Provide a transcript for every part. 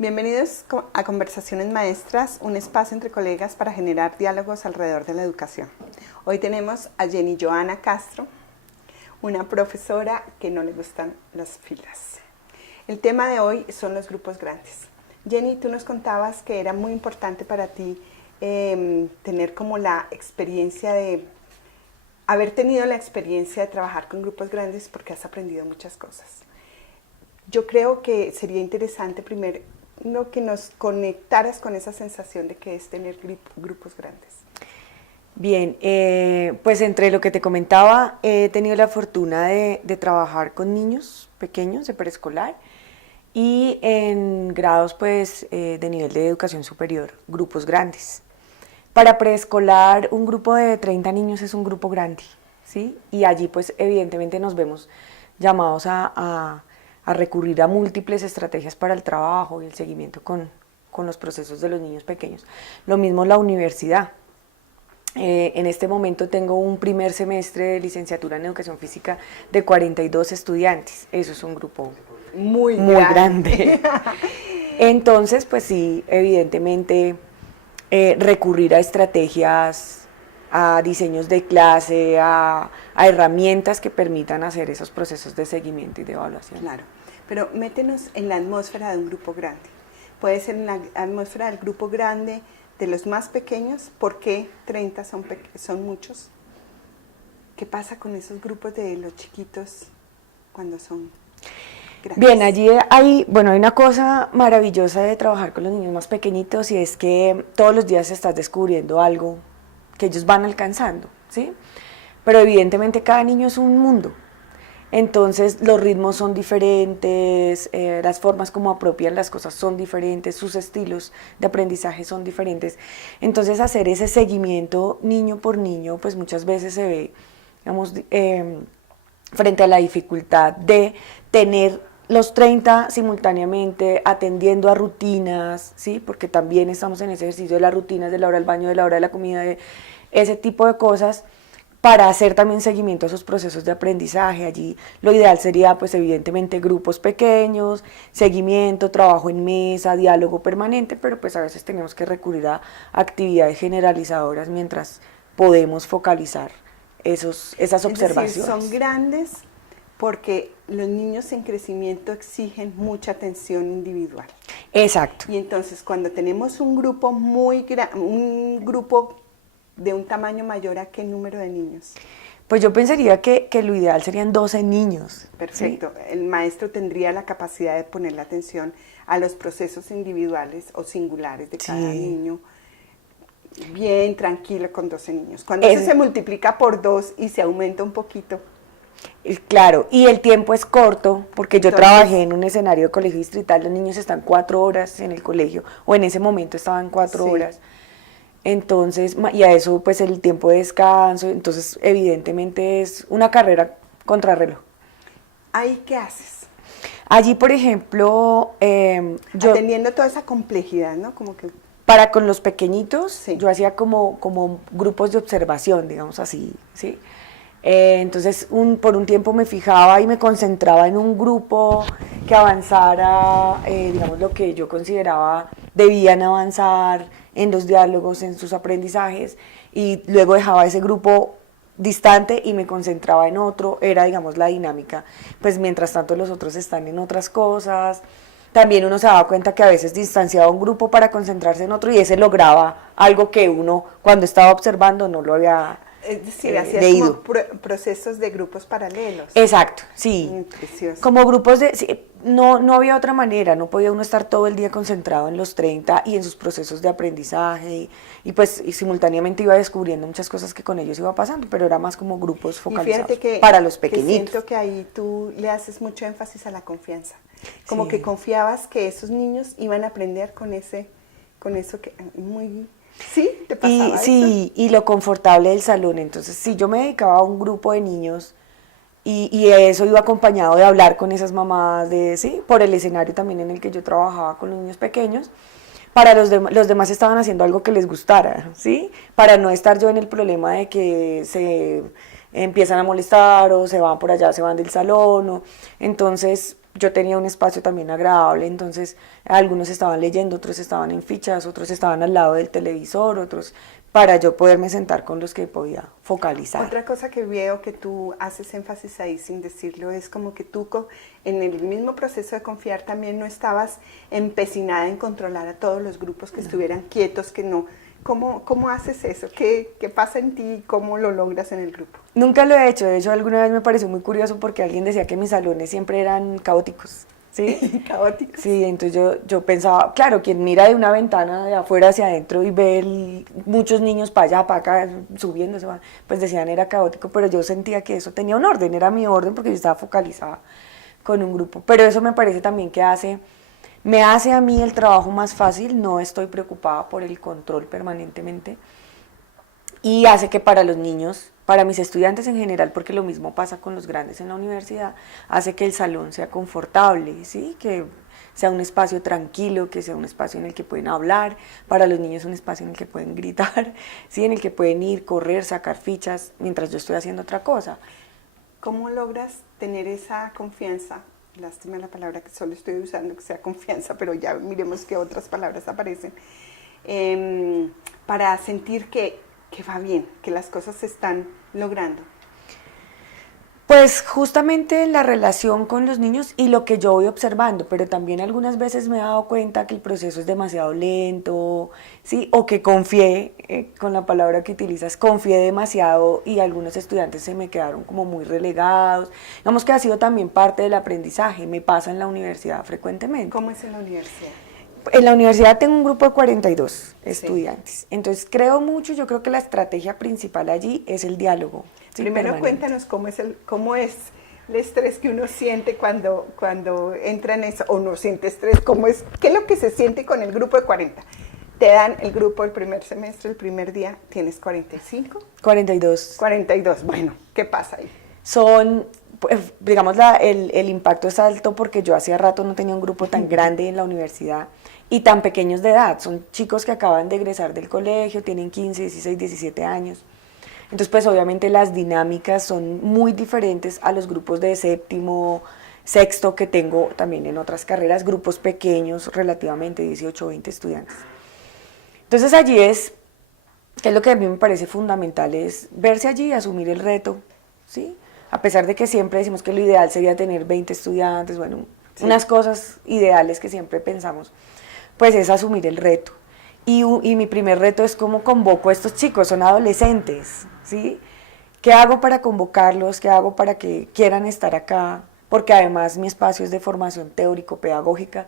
Bienvenidos a Conversaciones Maestras, un espacio entre colegas para generar diálogos alrededor de la educación. Hoy tenemos a Jenny Joana Castro, una profesora que no le gustan las filas. El tema de hoy son los grupos grandes. Jenny, tú nos contabas que era muy importante para ti tener como la experiencia de haber tenido la experiencia de trabajar con grupos grandes porque has aprendido muchas cosas. Yo creo que sería interesante primero que nos conectaras con esa sensación de que es tener grupos grandes. Bien, pues entre lo que te comentaba, he tenido la fortuna de trabajar con niños pequeños de preescolar y en grados pues, de nivel de educación superior, grupos grandes. Para preescolar, un grupo de 30 niños es un grupo grande, ¿sí? Y allí pues evidentemente nos vemos llamados a recurrir a múltiples estrategias para el trabajo y el seguimiento con los procesos de los niños pequeños. Lo mismo la universidad. En este momento tengo un primer semestre de licenciatura en Educación Física de 42 estudiantes. Eso es un grupo muy grande. Entonces, pues sí, evidentemente recurrir a estrategias, a diseños de clase, a herramientas que permitan hacer esos procesos de seguimiento y de evaluación. Claro, pero métenos en la atmósfera de un grupo grande. Puede ser en la atmósfera del grupo grande, de los más pequeños. ¿Por qué 30 son muchos? ¿Qué pasa con esos grupos de los chiquitos cuando son grandes? Bien, allí hay una cosa maravillosa de trabajar con los niños más pequeñitos, y es que todos los días estás descubriendo algo que ellos van alcanzando, ¿sí? Pero evidentemente cada niño es un mundo. Entonces los ritmos son diferentes, las formas como apropian las cosas son diferentes, sus estilos de aprendizaje son diferentes. Entonces hacer ese seguimiento niño por niño, pues muchas veces se ve, digamos, frente a la dificultad de tener los 30 simultáneamente atendiendo a rutinas, ¿sí? Porque también estamos en ese ejercicio de las rutinas, de la hora del baño, de la hora de la comida, de ese tipo de cosas, para hacer también seguimiento a esos procesos de aprendizaje. Allí lo ideal sería, pues evidentemente, grupos pequeños, seguimiento, trabajo en mesa, diálogo permanente, pero pues a veces tenemos que recurrir a actividades generalizadoras mientras podemos focalizar esas observaciones. Es decir, son grandes porque los niños en crecimiento exigen mucha atención individual. Exacto. Y entonces cuando tenemos un grupo de un tamaño mayor, ¿a qué número de niños? Pues yo pensaría que lo ideal serían 12 niños. Perfecto. ¿Sí? El maestro tendría la capacidad de poner la atención a los procesos individuales o singulares de cada niño, bien tranquilo con 12 niños. Cuando eso se multiplica por 2 y se aumenta un poquito. Claro, y el tiempo es corto, porque yo trabajé en un escenario de colegio distrital, los niños están 4 horas en el colegio, o en ese momento estaban 4 horas. Entonces, y a eso pues el tiempo de descanso, entonces evidentemente es una carrera contrarreloj. ¿Ahí qué haces? Allí, por ejemplo, yo... Atendiendo toda esa complejidad, ¿no? Como que... Para con los pequeñitos, yo hacía como grupos de observación, digamos así, ¿sí? Entonces, por un tiempo me fijaba y me concentraba en un grupo que avanzara, digamos, lo que yo consideraba debían avanzar en los diálogos, en sus aprendizajes, y luego dejaba ese grupo distante y me concentraba en otro. Era, digamos, la dinámica. Pues mientras tanto los otros están en otras cosas. También uno se daba cuenta que a veces distanciaba un grupo para concentrarse en otro, y ese lograba algo que uno cuando estaba observando no lo había Es decir, hacías leído. como procesos de grupos paralelos. Exacto, sí. Precioso. Como grupos de... Sí, no había otra manera, no podía uno estar todo el día concentrado en los 30 y en sus procesos de aprendizaje, y pues simultáneamente iba descubriendo muchas cosas que con ellos iba pasando, pero era más como grupos focalizados para los pequeñitos. Siento que ahí tú le haces mucho énfasis a la confianza, como que confiabas que esos niños iban a aprender con eso que muy... ¿Sí? ¿Te pasaba eso? Sí, y lo confortable del salón. Entonces, si yo me dedicaba a un grupo de niños y eso iba acompañado de hablar con esas mamás, por el escenario también en el que yo trabajaba con los niños pequeños, para los demás estaban haciendo algo que les gustara, ¿sí? Para no estar yo en el problema de que se empiezan a molestar o se van por allá, se van del salón. Entonces, yo tenía un espacio también agradable, entonces algunos estaban leyendo, otros estaban en fichas, otros estaban al lado del televisor, otros para yo poderme sentar con los que podía focalizar. Otra cosa que veo que tú haces énfasis ahí sin decirlo es como que tú en el mismo proceso de confiar también no estabas empecinada en controlar a todos los grupos que estuvieran quietos, que no. ¿Cómo haces eso? ¿Qué pasa en ti? ¿Cómo lo logras en el grupo? Nunca lo he hecho, de hecho alguna vez me pareció muy curioso porque alguien decía que mis salones siempre eran caóticos. ¿Sí? Caóticos. Sí, entonces yo pensaba, claro, quien mira de una ventana de afuera hacia adentro y ve muchos niños para allá, para acá, subiendo, pues decían era caótico, pero yo sentía que eso tenía un orden, era mi orden porque yo estaba focalizada con un grupo. Pero eso me parece también que me hace a mí el trabajo más fácil, no estoy preocupada por el control permanentemente y hace que para los niños, para mis estudiantes en general, porque lo mismo pasa con los grandes en la universidad, hace que el salón sea confortable, ¿sí? Que sea un espacio tranquilo, que sea un espacio en el que pueden hablar, para los niños un espacio en el que pueden gritar, ¿sí? En el que pueden ir, correr, sacar fichas, mientras yo estoy haciendo otra cosa. ¿Cómo logras tener esa confianza? Lástima la palabra que solo estoy usando, que sea confianza, pero ya miremos qué otras palabras aparecen, para sentir que va bien, que las cosas se están logrando. Pues justamente la relación con los niños y lo que yo voy observando, pero también algunas veces me he dado cuenta que el proceso es demasiado lento, ¿sí? O que confié, con la palabra que utilizas, confié demasiado y algunos estudiantes se me quedaron como muy relegados. Digamos que ha sido también parte del aprendizaje, me pasa en la universidad frecuentemente. ¿Cómo es en la universidad? En la universidad tengo un grupo de 42 estudiantes, entonces creo mucho, yo creo que la estrategia principal allí es el diálogo. ¿Sí? Primero Permanente. cuéntanos cómo es el estrés que uno siente cuando entra en eso, o no siente estrés, qué es lo que se siente con el grupo de 40. Te dan el grupo el primer semestre, el primer día, tienes 45. 42. 42, bueno, ¿qué pasa ahí? Son, pues, digamos, el impacto es alto porque yo hacía rato no tenía un grupo tan grande en la universidad y tan pequeños de edad, son chicos que acaban de egresar del colegio, tienen 15, 16, 17 años. Entonces, pues obviamente las dinámicas son muy diferentes a los grupos de séptimo, sexto que tengo también en otras carreras, grupos pequeños, relativamente 18 o 20 estudiantes. Entonces allí que es lo que a mí me parece fundamental, es verse allí y asumir el reto, ¿sí? A pesar de que siempre decimos que lo ideal sería tener 20 estudiantes, bueno, sí, unas cosas ideales que siempre pensamos, pues es asumir el reto. Y mi primer reto es cómo convoco a estos chicos, son adolescentes, ¿sí? ¿Qué hago para convocarlos? ¿Qué hago para que quieran estar acá? Porque además mi espacio es de formación teórico-pedagógica,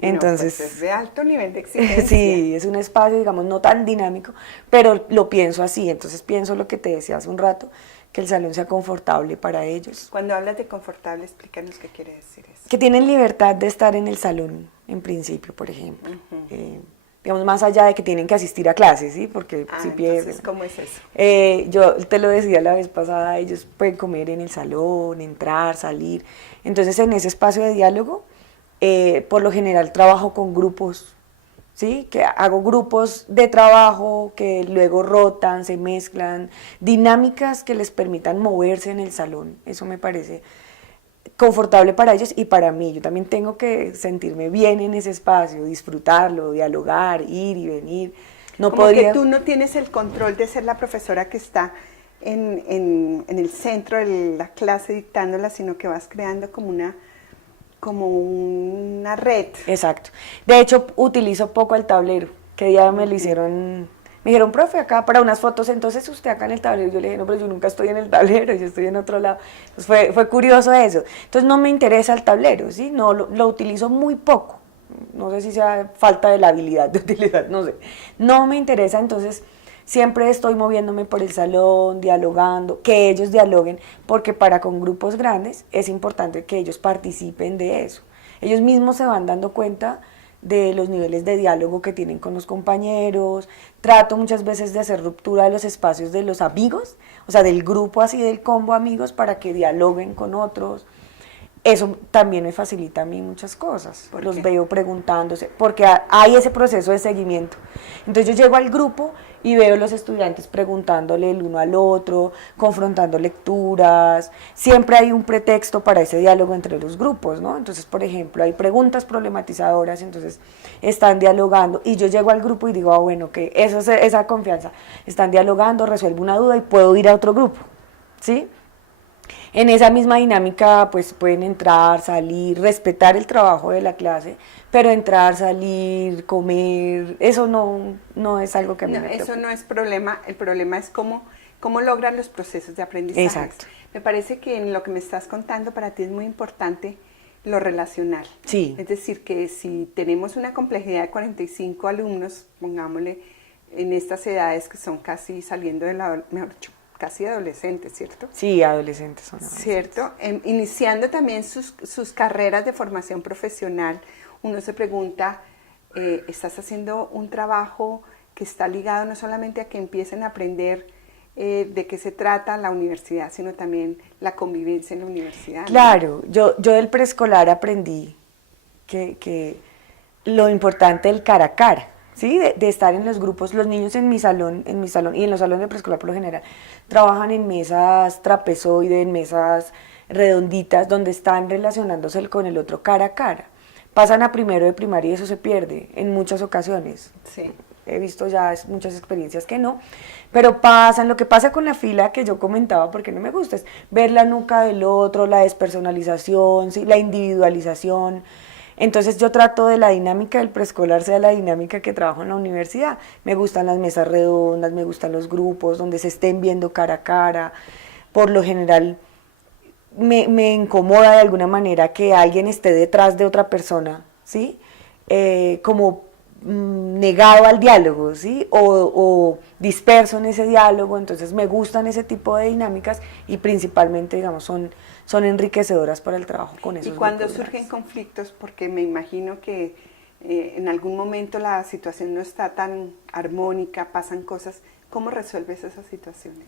entonces... No, pues es de alto nivel de exigencia. Sí, es un espacio, digamos, no tan dinámico, pero lo pienso así, entonces pienso lo que te decía hace un rato, que el salón sea confortable para ellos. Cuando hablas de confortable, explícanos qué quiere decir eso. Que tienen libertad de estar en el salón, en principio, por ejemplo. Digamos, más allá de que tienen que asistir a clases, ¿sí? Porque si pierden. Entonces, ¿cómo es eso? Yo te lo decía la vez pasada, ellos pueden comer en el salón, entrar, salir. Entonces, en ese espacio de diálogo, por lo general trabajo con grupos, ¿sí? Que hago grupos de trabajo que luego rotan, se mezclan, dinámicas que les permitan moverse en el salón. Eso me parece confortable para ellos y para mí. Yo también tengo que sentirme bien en ese espacio, disfrutarlo, dialogar, ir y venir. No como podría... que tú no tienes el control de ser la profesora que está en el centro de la clase dictándola, sino que vas creando como una red. Exacto. De hecho, utilizo poco el tablero. Que día me lo hicieron... Me dijeron, profe, acá para unas fotos, entonces usted acá en el tablero. Yo le dije, no, pero yo nunca estoy en el tablero, yo estoy en otro lado. Entonces fue curioso eso. Entonces no me interesa el tablero, ¿sí? No, lo utilizo muy poco. No sé si sea falta de la habilidad de utilizar, no sé. No me interesa, entonces siempre estoy moviéndome por el salón, dialogando, que ellos dialoguen, porque para con grupos grandes es importante que ellos participen de eso. Ellos mismos se van dando cuenta de los niveles de diálogo que tienen con los compañeros. Trato muchas veces de hacer ruptura de los espacios de los amigos, o sea, del grupo así, del combo amigos, para que dialoguen con otros. eso también me facilita a mí muchas cosas. ¿Por Los qué? veo preguntándose, porque hay ese proceso de seguimiento. Entonces yo llego al grupo y veo a los estudiantes preguntándole el uno al otro, confrontando lecturas. Siempre hay un pretexto para ese diálogo entre los grupos, ¿no? Entonces, por ejemplo, hay preguntas problematizadoras, entonces están dialogando y yo llego al grupo y digo, ah, bueno, que eso es esa confianza. Están dialogando, resuelvo una duda y puedo ir a otro grupo, ¿sí? En esa misma dinámica pues pueden entrar, salir, respetar el trabajo de la clase, pero entrar, salir, comer, eso no es algo que a mí No, me eso preocupe. no es problema, el problema es cómo logran los procesos de aprendizaje. Exacto. Me parece que en lo que me estás contando para ti es muy importante lo relacional. Sí. Es decir, que si tenemos una complejidad de 45 alumnos, pongámosle, en estas edades que son casi saliendo de la, mejor dicho, casi adolescentes, ¿cierto? Sí, adolescentes son adolescentes. ¿Cierto? Iniciando también sus carreras de formación profesional, uno se pregunta, ¿estás haciendo un trabajo que está ligado no solamente a que empiecen a aprender de qué se trata la universidad, sino también la convivencia en la universidad? Claro, yo del preescolar aprendí que lo importante del cara a cara, ¿sí? De estar en los grupos. Los niños en mi salón y en los salones de preescolar por lo general trabajan en mesas trapezoides, en mesas redonditas, donde están relacionándose con el otro cara a cara. Pasan a primero de primaria y eso se pierde en muchas ocasiones. Sí. He visto ya muchas experiencias que no, pero pasan. Lo que pasa con la fila que yo comentaba, porque no me gusta, es ver la nuca del otro, la despersonalización, ¿sí? La individualización. Entonces yo trato de la dinámica del preescolar sea la dinámica que trabajo en la universidad. Me gustan las mesas redondas, me gustan los grupos donde se estén viendo cara a cara. Por lo general me incomoda de alguna manera que alguien esté detrás de otra persona, ¿sí? Como negado al diálogo, ¿sí? O disperso en ese diálogo. Entonces me gustan ese tipo de dinámicas y principalmente, digamos, son enriquecedoras para el trabajo con esos Y cuando grupos surgen grandes. conflictos, porque me imagino que en algún momento la situación no está tan armónica, pasan cosas, ¿cómo resuelves esas situaciones?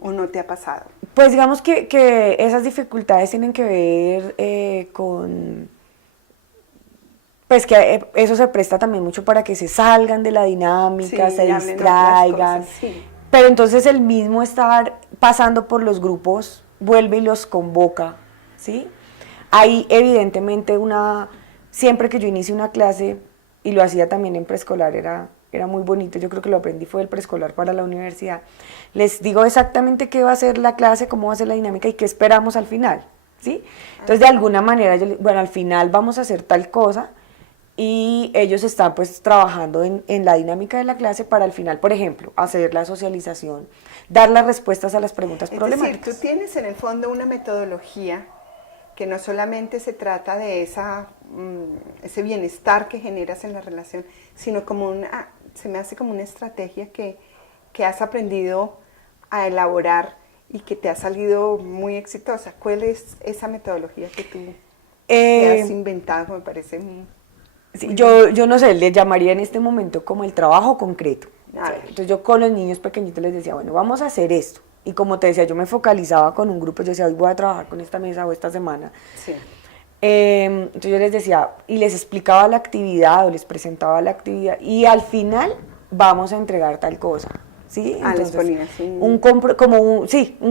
¿O no te ha pasado? Pues digamos que esas dificultades tienen que ver con, pues que eso se presta también mucho para que se salgan de la dinámica, Sí, se y hablen otras distraigan. cosas, sí. Pero entonces el mismo estar pasando por los grupos vuelve y los convoca, ¿sí? Hay evidentemente siempre que yo inicio una clase, y lo hacía también en preescolar, era muy bonito, yo creo que lo aprendí fue del preescolar para la universidad, les digo exactamente qué va a ser la clase, cómo va a ser la dinámica y qué esperamos al final, ¿sí? Entonces de alguna manera, bueno, al final vamos a hacer tal cosa, y ellos están pues trabajando en la dinámica de la clase para al final, por ejemplo, hacer la socialización, dar las respuestas a las preguntas Es problemáticas. decir, tú tienes en el fondo una metodología que no solamente se trata de ese bienestar que generas en la relación, sino se me hace como una estrategia que has aprendido a elaborar y que te ha salido muy exitosa. ¿Cuál es esa metodología que tú te has inventado? Me parece Sí, yo no sé, le llamaría en este momento como el trabajo concreto. A ver. Entonces yo con los niños pequeñitos les decía, bueno, vamos a hacer esto. Y como te decía, yo me focalizaba con un grupo, yo decía, hoy voy a trabajar con esta mesa o esta semana. Sí. Entonces yo les decía, y les explicaba la actividad o les presentaba la actividad, y al final vamos a entregar tal cosa, ¿sí? Les Entonces, ponías un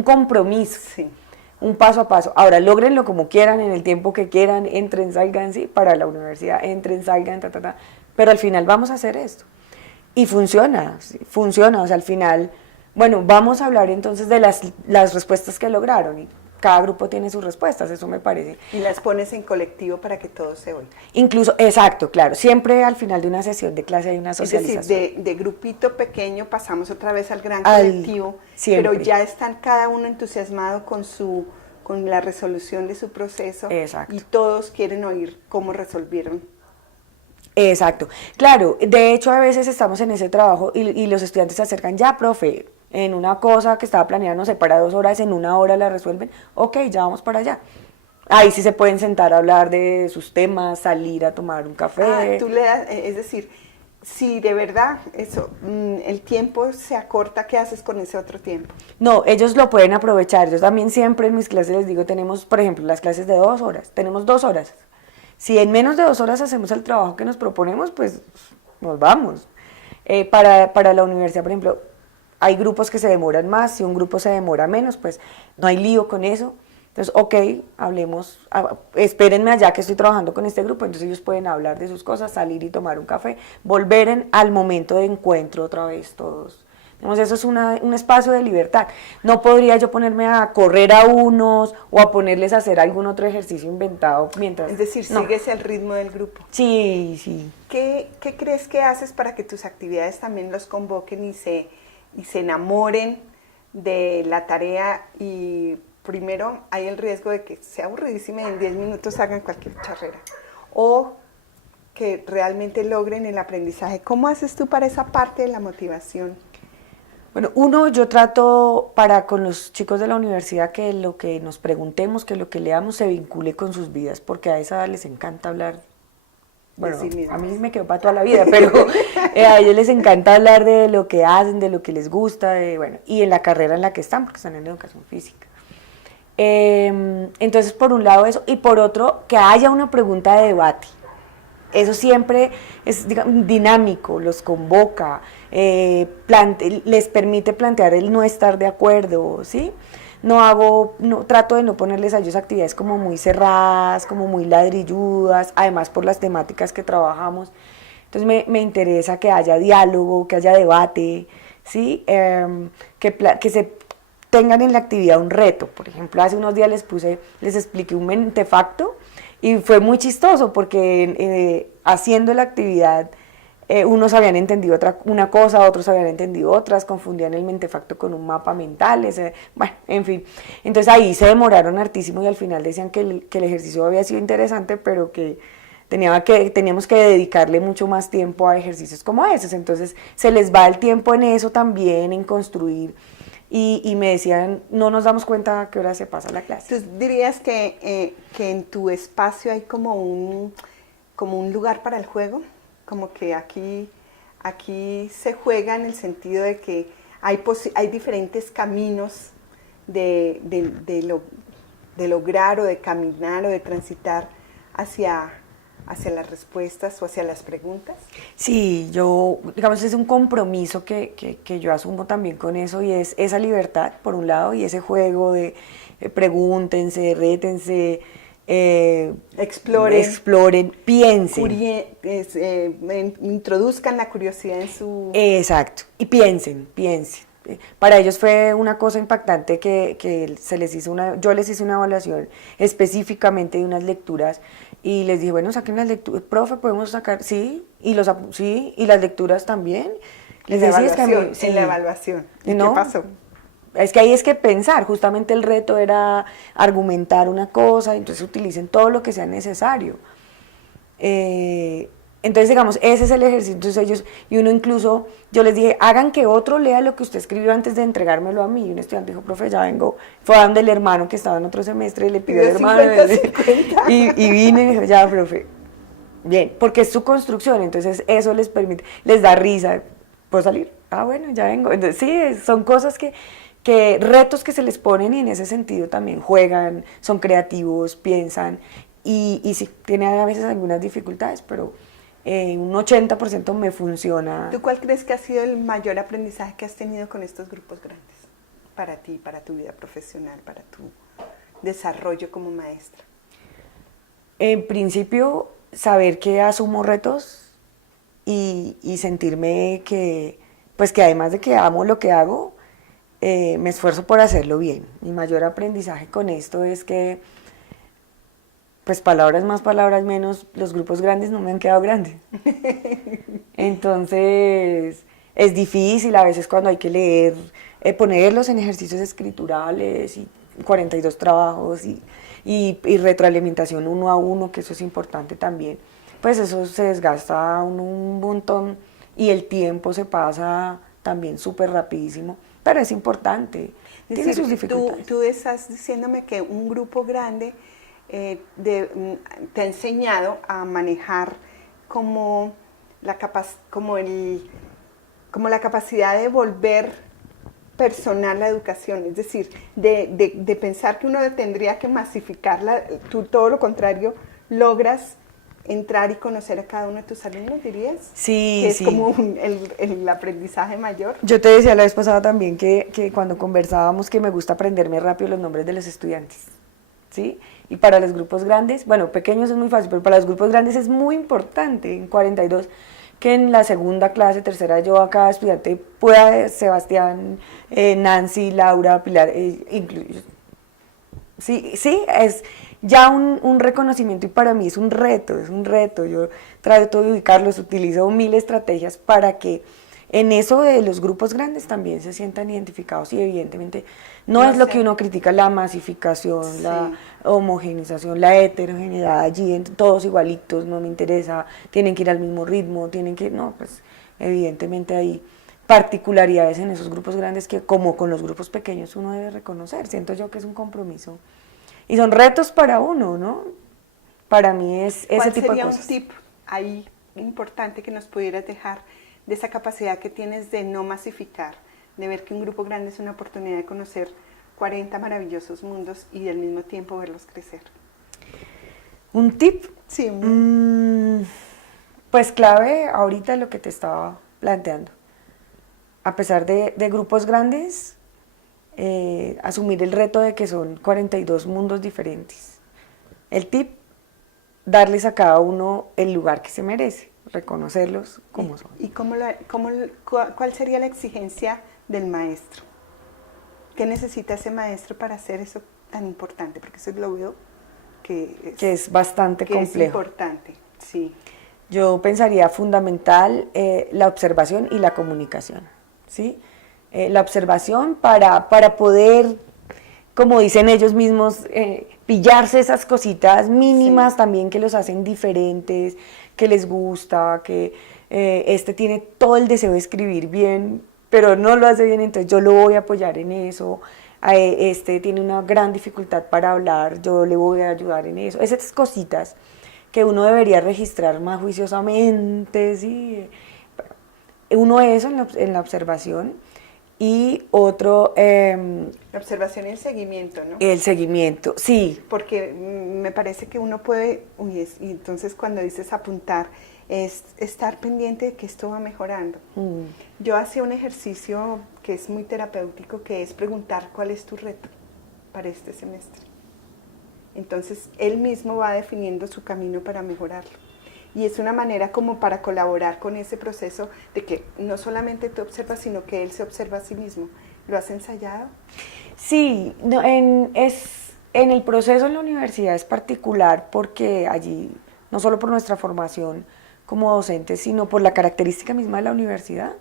compromiso. Sí. Un paso a paso. Ahora, lógrenlo como quieran, en el tiempo que quieran, entren, salgan, sí, para la universidad, entren, salgan, pero al final vamos a hacer esto. Y funciona, sí, funciona, o sea, al final, bueno, vamos a hablar entonces de las respuestas que lograron, y cada grupo tiene sus respuestas, eso me parece. Y las pones en colectivo para que todos se oigan. Incluso, exacto, claro, siempre al final de una sesión de clase hay una socialización. Es decir, de grupito pequeño pasamos otra vez al gran colectivo, siempre. pero ya están cada uno entusiasmado con la resolución de su proceso. Exacto. Y todos quieren oír cómo resolvieron. Exacto, claro, de hecho a veces estamos en ese trabajo y los estudiantes se acercan, ya profe, en una cosa que estaba planeada, no sé, para 2 horas, en 1 hora la resuelven, ok, ya vamos para allá. Ahí sí se pueden sentar a hablar de sus temas, salir a tomar un café. Tú le das, es decir, si de verdad eso, el tiempo se acorta, ¿qué haces con ese otro tiempo? No, ellos lo pueden aprovechar. Yo también siempre en mis clases les digo, tenemos, por ejemplo, las clases de 2 horas, tenemos 2 horas. Si en menos de 2 horas hacemos el trabajo que nos proponemos, pues nos vamos. Para la universidad, por ejemplo, hay grupos que se demoran más, si un grupo se demora menos, pues no hay lío con eso. Entonces, ok, hablemos, espérenme allá que estoy trabajando con este grupo, entonces ellos pueden hablar de sus cosas, salir y tomar un café, volver al momento de encuentro otra vez todos. Digamos, eso es un espacio de libertad. No podría yo ponerme a correr a unos o a ponerles a hacer algún otro ejercicio inventado mientras... Es decir, no. sigues el ritmo del grupo. Sí, sí. ¿Qué crees que haces para que tus actividades también los convoquen y se enamoren de la tarea? Y primero hay el riesgo de que sea aburridísima y en 10 minutos hagan cualquier charrera. O que realmente logren el aprendizaje. ¿Cómo haces tú para esa parte de la motivación? Bueno, yo trato con los chicos de la universidad que lo que nos preguntemos, que lo que leamos se vincule con sus vidas, porque a esa edad les encanta hablar. Bueno, sí, a mí me quedó para toda la vida, pero a ellos les encanta hablar de lo que hacen, de lo que les gusta, bueno, y en la carrera en la que están, porque están en educación física. Entonces, por un lado eso, y por otro, que haya una pregunta de debate. Eso siempre es, digamos, dinámico, los convoca, les permite plantear el no estar de acuerdo, ¿sí? Trato de no ponerles a ellos actividades como muy cerradas, como muy ladrilludas, además por las temáticas que trabajamos. Entonces me interesa que haya diálogo, que haya debate, ¿sí? Que se tengan en la actividad un reto. Por ejemplo, hace unos días les expliqué un mentefacto, y fue muy chistoso porque haciendo la actividad unos habían entendido una cosa, otros habían entendido otras, confundían el mentefacto con un mapa mental, bueno, en fin. Entonces ahí se demoraron hartísimo y al final decían que el ejercicio había sido interesante, pero que teníamos que dedicarle mucho más tiempo a ejercicios como esos. Entonces se les va el tiempo en eso también, en construir. Y me decían, no nos damos cuenta a qué hora se pasa la clase. ¿Tú dirías que en tu espacio hay como un lugar para el juego? Como que aquí se juega en el sentido de que hay diferentes caminos de lograr o de caminar o de transitar hacia las respuestas o hacia las preguntas. Sí, digamos, es un compromiso que yo asumo también con eso, y es esa libertad, por un lado, y ese juego de pregúntense, rétense, exploren, piensen. Introduzcan la curiosidad en su... Exacto, y piensen. Para ellos fue una cosa impactante que yo les hice una evaluación específicamente de unas lecturas y les dije, bueno, saquen las lecturas, profe, podemos sacar, sí, y las lecturas también. En la evaluación. ¿Y qué pasó? Es que ahí es que pensar, justamente el reto era argumentar una cosa, entonces utilicen todo lo que sea necesario. Entonces, digamos, ese es el ejercicio. Entonces uno incluso, yo les dije, hagan que otro lea lo que usted escribió antes de entregármelo a mí. Y un estudiante dijo, profe, ya vengo. Fue a donde el hermano que estaba en otro semestre, le pidió al hermano. 50. Y vine y dijo, ya, profe. Bien, porque es su construcción, entonces eso les permite, les da risa. ¿Puedo salir? Ah, bueno, ya vengo. Entonces, sí, son cosas retos que se les ponen y en ese sentido también juegan, son creativos, piensan y sí, tienen a veces algunas dificultades, pero un 80% me funciona. ¿Tú cuál crees que ha sido el mayor aprendizaje que has tenido con estos grupos grandes? Para ti, para tu vida profesional, para tu desarrollo como maestra. En principio, saber que asumo retos y sentirme que además de que amo lo que hago, me esfuerzo por hacerlo bien. Mi mayor aprendizaje con esto es que, pues palabras más, palabras menos, los grupos grandes no me han quedado grandes. Entonces, es difícil a veces cuando hay que leer, ponerlos en ejercicios escriturales y 42 trabajos y retroalimentación 1 a 1, que eso es importante también. Pues eso se desgasta un montón y el tiempo se pasa también súper rapidísimo. Pero es importante, tiene sus dificultades. Tú estás diciéndome que un grupo grande te ha enseñado a manejar como como la capacidad de volver personal la educación, es decir, de pensar que uno tendría que masificarla, tú todo lo contrario, logras entrar y conocer a cada uno de tus alumnos, dirías, Sí, que es sí. como el aprendizaje mayor. Yo te decía la vez pasada también que cuando conversábamos que me gusta aprenderme rápido los nombres de los estudiantes, ¿sí? Y para los grupos grandes, bueno, pequeños es muy fácil, pero para los grupos grandes es muy importante, en 42, que en la segunda clase, tercera, yo a cada estudiante pueda, Sebastián, Nancy, Laura, Pilar, sí, sí, es ya un reconocimiento y para mí es un reto, yo trato de ubicarlos, utilizo 1000 estrategias para que en eso de los grupos grandes también se sientan identificados y evidentemente no es lo que uno critica, la masificación, sí, la homogenización, la heterogeneidad allí, todos igualitos, no me interesa, tienen que ir al mismo ritmo, tienen que, no, pues evidentemente hay particularidades en esos grupos grandes que como con los grupos pequeños uno debe reconocer, siento yo que es un compromiso y son retos para uno, ¿no? Para mí es ese tipo de cosas. ¿Cuál sería un tip ahí importante que nos pudieras dejar de esa capacidad que tienes de no masificar, de ver que un grupo grande es una oportunidad de conocer 40 maravillosos mundos y al mismo tiempo verlos crecer? ¿Un tip? Sí. Pues clave ahorita lo que te estaba planteando. A pesar de grupos grandes, asumir el reto de que son 42 mundos diferentes. El tip, darles a cada uno el lugar que se merece, reconocerlos como son. ¿Y cuál sería la exigencia del maestro? ¿Qué necesita ese maestro para hacer eso tan importante? Porque eso lo veo que es bastante complejo. Es importante, sí. Yo pensaría fundamental la observación y la comunicación, ¿sí? La observación para poder, como dicen ellos mismos, pillarse esas cositas mínimas, sí, también que los hacen diferentes, que les gusta, que este tiene todo el deseo de escribir bien, pero no lo hace bien, entonces yo lo voy a apoyar en eso. Este tiene una gran dificultad para hablar, yo le voy a ayudar en eso. Esas cositas que uno debería registrar más juiciosamente, ¿sí? Uno eso en la observación y otro... la observación y el seguimiento, ¿no? El seguimiento, sí. Porque me parece que uno puede, y entonces cuando dices apuntar, es estar pendiente de que esto va mejorando. Yo hacía un ejercicio que es muy terapéutico, que es preguntar cuál es tu reto para este semestre. Entonces, él mismo va definiendo su camino para mejorarlo. Y es una manera como para colaborar con ese proceso de que no solamente tú observas, sino que él se observa a sí mismo. ¿Lo has ensayado? Sí, no, en el proceso en la universidad es particular porque allí, no solo por nuestra formación como docentes, sino por la característica misma de la universidad,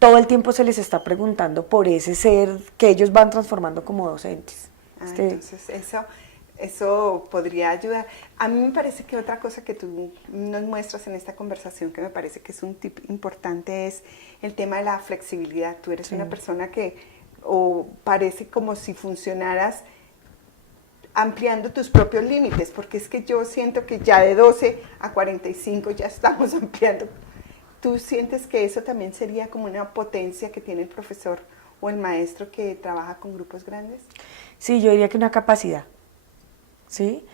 todo el tiempo se les está preguntando por ese ser que ellos van transformando como docentes. Entonces eso podría ayudar. A mí me parece que otra cosa que tú nos muestras en esta conversación, que me parece que es un tip importante, es el tema de la flexibilidad. Tú eres una persona que parece como si funcionaras ampliando tus propios límites, porque es que yo siento que ya de 12 a 45 ya estamos ampliando. ¿Tú sientes que eso también sería como una potencia que tiene el profesor o el maestro que trabaja con grupos grandes? Sí, yo diría que una capacidad, ¿sí?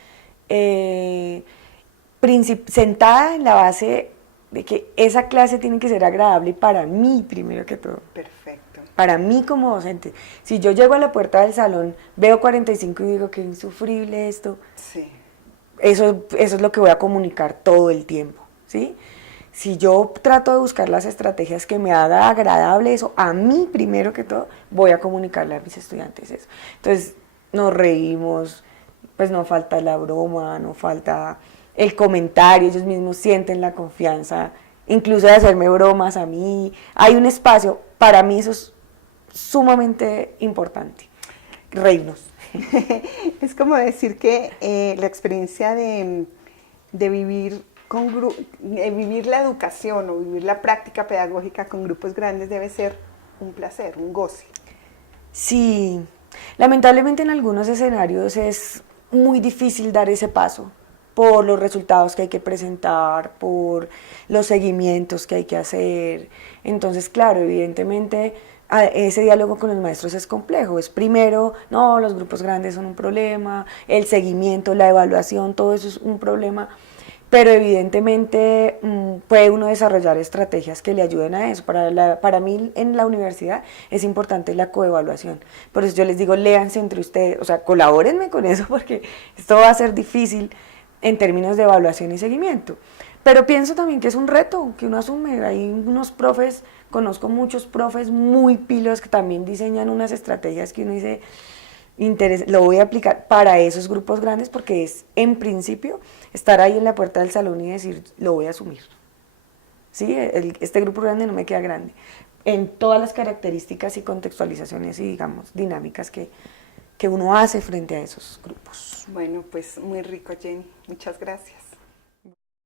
Sentada en la base de que esa clase tiene que ser agradable para mí primero que todo. Perfecto. Para mí como docente. Si yo llego a la puerta del salón, veo 45 y digo, qué insufrible esto, sí, eso es lo que voy a comunicar todo el tiempo, ¿sí? Si yo trato de buscar las estrategias que me haga agradable eso, a mí primero que todo, voy a comunicarle a mis estudiantes eso. Entonces, nos reímos, pues no falta la broma, no falta el comentario, ellos mismos sienten la confianza, incluso de hacerme bromas a mí. Hay un espacio, para mí eso es sumamente importante, reírnos. Es como decir que la experiencia de vivir vivir la educación o vivir la práctica pedagógica con grupos grandes debe ser un placer, un goce. Sí, lamentablemente en algunos escenarios es muy difícil dar ese paso, por los resultados que hay que presentar, por los seguimientos que hay que hacer. Entonces, claro, evidentemente ese diálogo con los maestros es complejo. Es primero, no, los grupos grandes son un problema, el seguimiento, la evaluación, todo eso es un problema. Pero evidentemente puede uno desarrollar estrategias que le ayuden a eso. Para mí en la universidad es importante la coevaluación. Por eso yo les digo, léanse entre ustedes, o sea, colabórenme con eso porque esto va a ser difícil en términos de evaluación y seguimiento. Pero pienso también que es un reto que uno asume. Hay unos profes, conozco muchos profes muy pilos que también diseñan unas estrategias que uno dice, lo voy a aplicar para esos grupos grandes porque es, en principio, estar ahí en la puerta del salón y decir, lo voy a asumir. ¿Sí? Este grupo grande no me queda grande. En todas las características y contextualizaciones y, digamos, dinámicas que uno hace frente a esos grupos. Bueno, pues muy rico, Jenny. Muchas gracias.